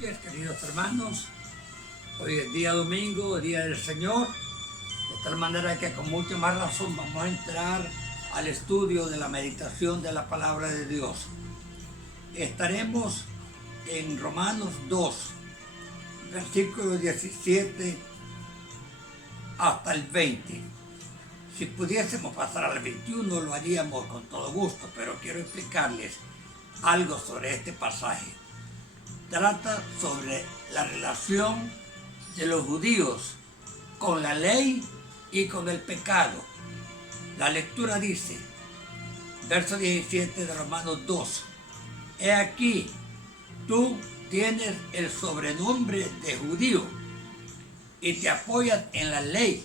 noches, queridos hermanos. Hoy es día domingo, día del Señor, de tal manera que con mucha más razón vamos a entrar al estudio de la meditación de la palabra de Dios. Estaremos en Romanos 2, versículos 17 hasta el 20. Si pudiésemos pasar al 21 lo haríamos con todo gusto, pero quiero explicarles algo sobre este pasaje. Trata sobre la relación de los judíos con la ley y con el pecado. La lectura dice, verso 17 de Romanos 2, he aquí, tú tienes el sobrenombre de judío y te apoyas en la ley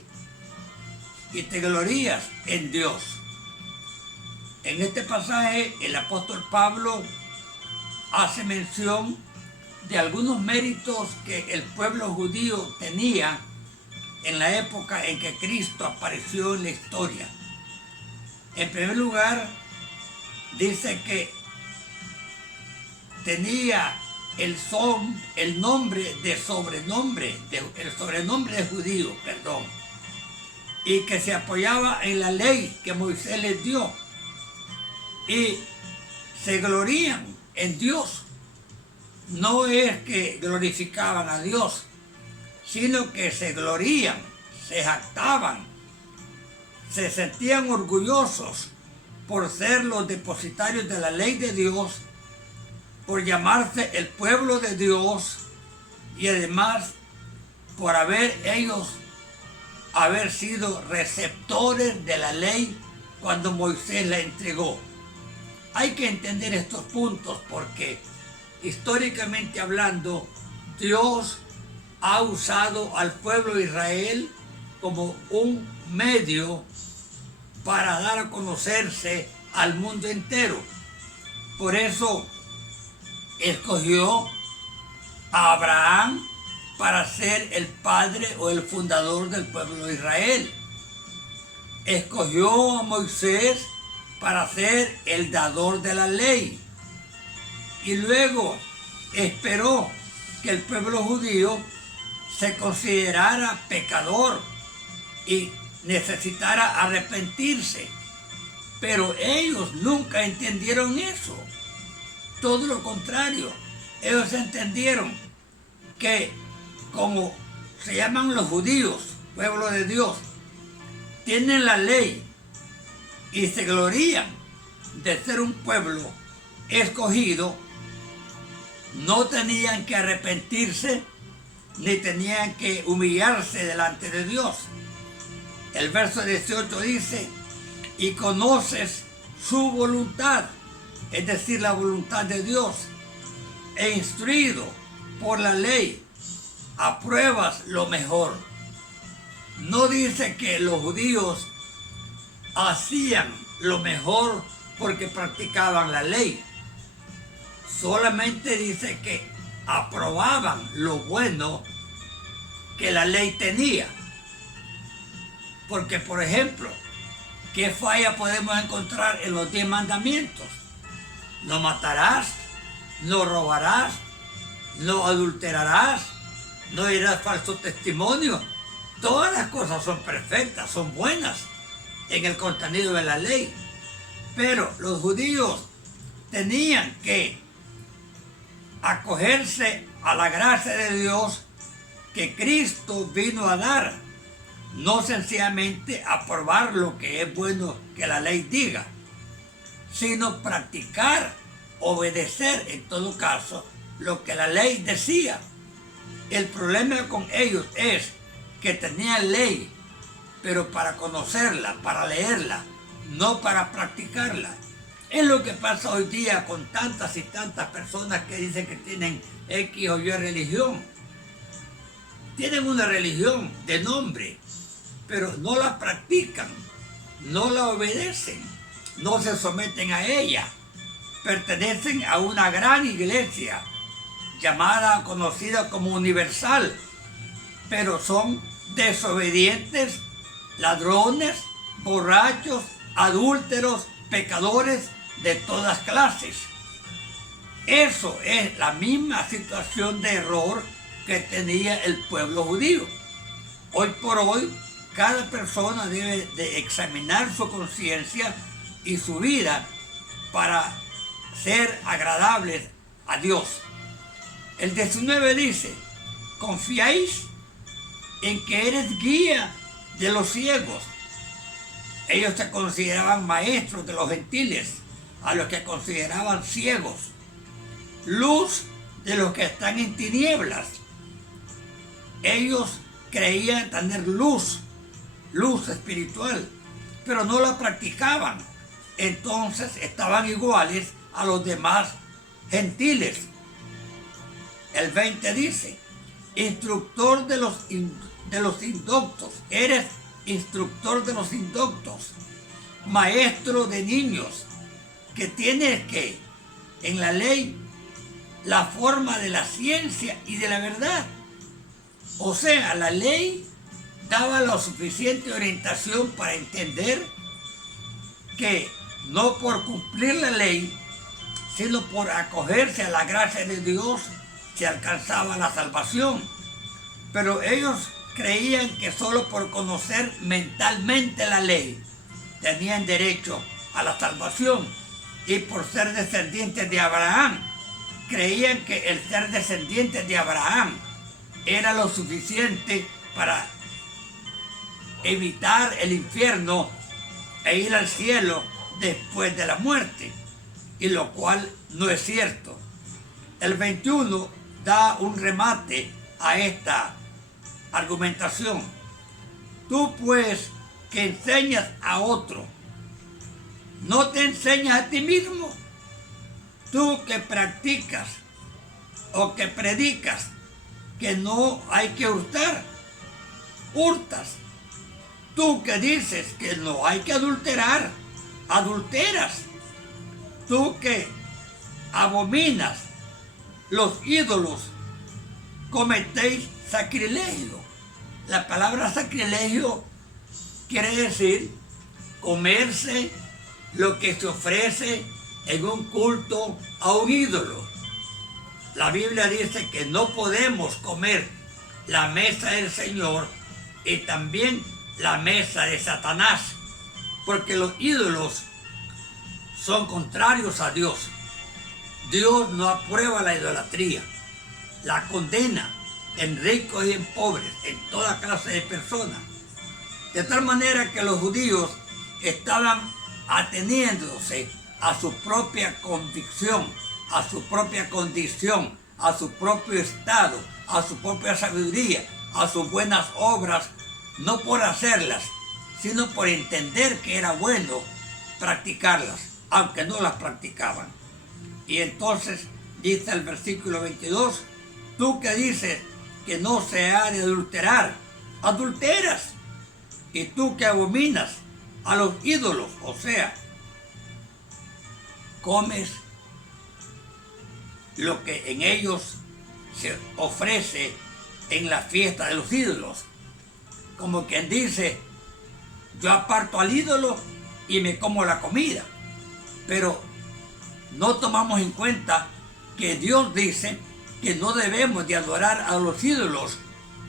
y te glorías en Dios. En este pasaje el apóstol Pablo hace mención de algunos méritos que el pueblo judío tenía en la época en que Cristo apareció en la historia. En primer lugar, dice que tenía el sobrenombre de judío, y que se apoyaba en la ley que Moisés les dio, y se glorían en Dios. No es que glorificaban a Dios, sino que se glorían, se jactaban, se sentían orgullosos por ser los depositarios de la ley de Dios, por llamarse el pueblo de Dios y además por haber sido receptores de la ley cuando Moisés la entregó. Hay que entender estos puntos porque históricamente hablando, Dios ha usado al pueblo de Israel como un medio para dar a conocerse al mundo entero. Por eso escogió a Abraham para ser el padre o el fundador del pueblo de Israel. Escogió a Moisés para ser el dador de la ley. Y luego esperó que el pueblo judío se considerara pecador y necesitara arrepentirse. Pero ellos nunca entendieron eso. Todo lo contrario, ellos entendieron que como se llaman los judíos, pueblo de Dios, tienen la ley y se glorían de ser un pueblo escogido, no tenían que arrepentirse ni tenían que humillarse delante de Dios. El verso 18 dice, y conoces su voluntad, es decir, la voluntad de Dios, e instruido por la ley, apruebas lo mejor. No dice que los judíos hacían lo mejor porque practicaban la ley. Solamente dice que aprobaban lo bueno que la ley tenía. Porque, por ejemplo, ¿qué falla podemos encontrar en los 10 mandamientos? No matarás, no robarás, no adulterarás, no dirás falso testimonio. Todas las cosas son perfectas, son buenas en el contenido de la ley. Pero los judíos tenían que acogerse a la gracia de Dios que Cristo vino a dar, no sencillamente aprobar lo que es bueno que la ley diga, sino practicar, obedecer en todo caso lo que la ley decía. El problema con ellos es que tenían ley, pero para conocerla, para leerla, no para practicarla. Es lo que pasa hoy día con tantas y tantas personas que dicen que tienen X o Y religión. Tienen una religión de nombre, pero no la practican, no la obedecen, no se someten a ella. Pertenecen a una gran iglesia conocida como universal, pero son desobedientes, ladrones, borrachos, adúlteros, pecadores de todas clases. Eso es la misma situación de error que tenía el pueblo judío. Hoy por hoy, cada persona debe de examinar su conciencia y su vida para ser agradables a Dios. El 19 dice, ¿confiáis en que eres guía de los ciegos? Ellos se consideraban maestros de los gentiles, a los que consideraban ciegos, luz de los que están en tinieblas. Ellos creían tener luz espiritual, pero no la practicaban. Entonces estaban iguales a los demás gentiles. El 20 dice, instructor de los indoctos, eres instructor de los indoctos, maestro de niños, que tienes que, en la ley, la forma de la ciencia y de la verdad. O sea, la ley daba la suficiente orientación para entender que no por cumplir la ley, sino por acogerse a la gracia de Dios, se alcanzaba la salvación. Pero ellos creían que solo por conocer mentalmente la ley tenían derecho a la salvación, y por ser descendientes de Abraham, creían que el ser descendientes de Abraham era lo suficiente para evitar el infierno e ir al cielo después de la muerte, y lo cual no es cierto. El 21 da un remate a esta argumentación. Tú pues que enseñas a otro, ¿no te enseñas a ti mismo? Tú que practicas o que predicas que no hay que hurtar, hurtas. Tú que dices que no hay que adulterar, adulteras. Tú que abominas los ídolos, cometéis sacrilegio. La palabra sacrilegio quiere decir comerse lo que se ofrece en un culto a un ídolo. La Biblia dice que no podemos comer la mesa del Señor y también la mesa de Satanás, porque los ídolos son contrarios a Dios. Dios no aprueba la idolatría, la condena en ricos y en pobres, en toda clase de personas. De tal manera que los judíos estaban ateniéndose a su propia convicción, a su propia condición, a su propio estado, a su propia sabiduría, a sus buenas obras, no por hacerlas, sino por entender que era bueno practicarlas, aunque no las practicaban. Y entonces dice el versículo 22, tú que dices que no se ha de adulterar, adulteras. Y tú que abominas a los ídolos, o sea, comes lo que en ellos se ofrece en la fiesta de los ídolos. Como quien dice, yo aparto al ídolo y me como la comida. Pero no tomamos en cuenta que Dios dice que no debemos de adorar a los ídolos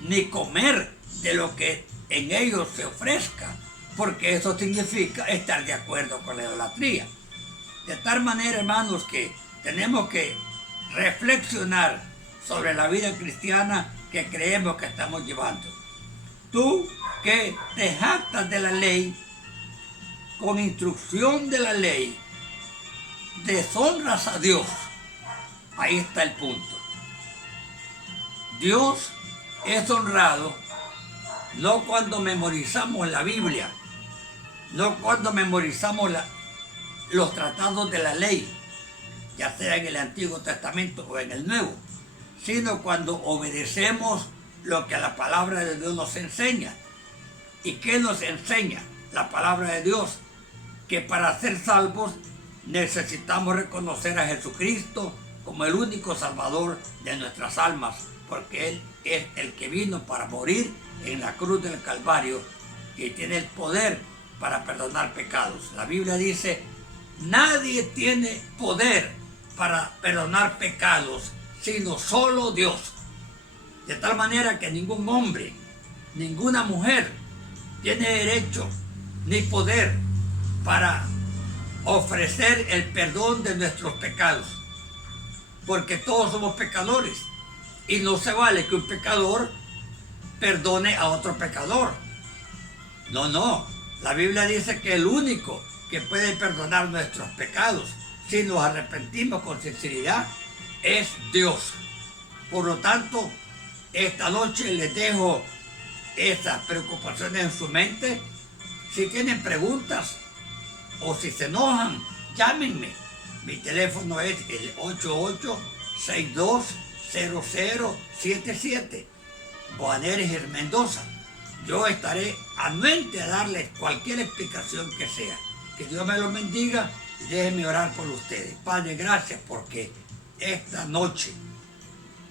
ni comer de lo que en ellos se ofrezca, porque eso significa estar de acuerdo con la idolatría. De tal manera, hermanos, que tenemos que reflexionar sobre la vida cristiana que creemos que estamos llevando. Tú que te jactas de la ley, con instrucción de la ley, deshonras a Dios. Ahí está el punto. Dios es honrado no cuando memorizamos la Biblia, no cuando memorizamos los tratados de la ley, ya sea en el Antiguo Testamento o en el Nuevo, sino cuando obedecemos lo que la palabra de Dios nos enseña. ¿Y qué nos enseña la palabra de Dios? Que para ser salvos necesitamos reconocer a Jesucristo como el único Salvador de nuestras almas, porque Él es el que vino para morir en la cruz del Calvario y tiene el poder para perdonar pecados. La Biblia dice, nadie tiene poder para perdonar pecados, sino solo Dios. De tal manera que ningún hombre, ninguna mujer tiene derecho ni poder para ofrecer el perdón de nuestros pecados, porque todos somos pecadores y no se vale que un pecador perdone a otro pecador. No, la Biblia dice que el único que puede perdonar nuestros pecados si nos arrepentimos con sinceridad es Dios. Por lo tanto, esta noche les dejo esas preocupaciones en su mente. Si tienen preguntas o si se enojan, llámenme. Mi teléfono es el 88620077. Boanerges Mendoza. Yo estaré anuente a darles cualquier explicación que sea. Que Dios me los bendiga y déjenme orar por ustedes. Padre, gracias porque esta noche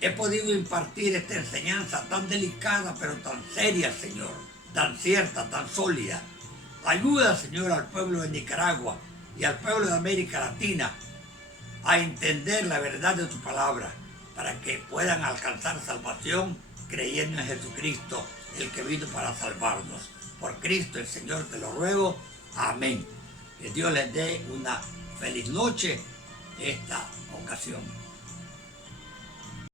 he podido impartir esta enseñanza tan delicada pero tan seria, Señor, tan cierta, tan sólida. Ayuda, Señor, al pueblo de Nicaragua y al pueblo de América Latina a entender la verdad de tu palabra para que puedan alcanzar salvación creyendo en Jesucristo, el que vino para salvarnos. Por Cristo el Señor te lo ruego. Amén. Que Dios les dé una feliz noche esta ocasión.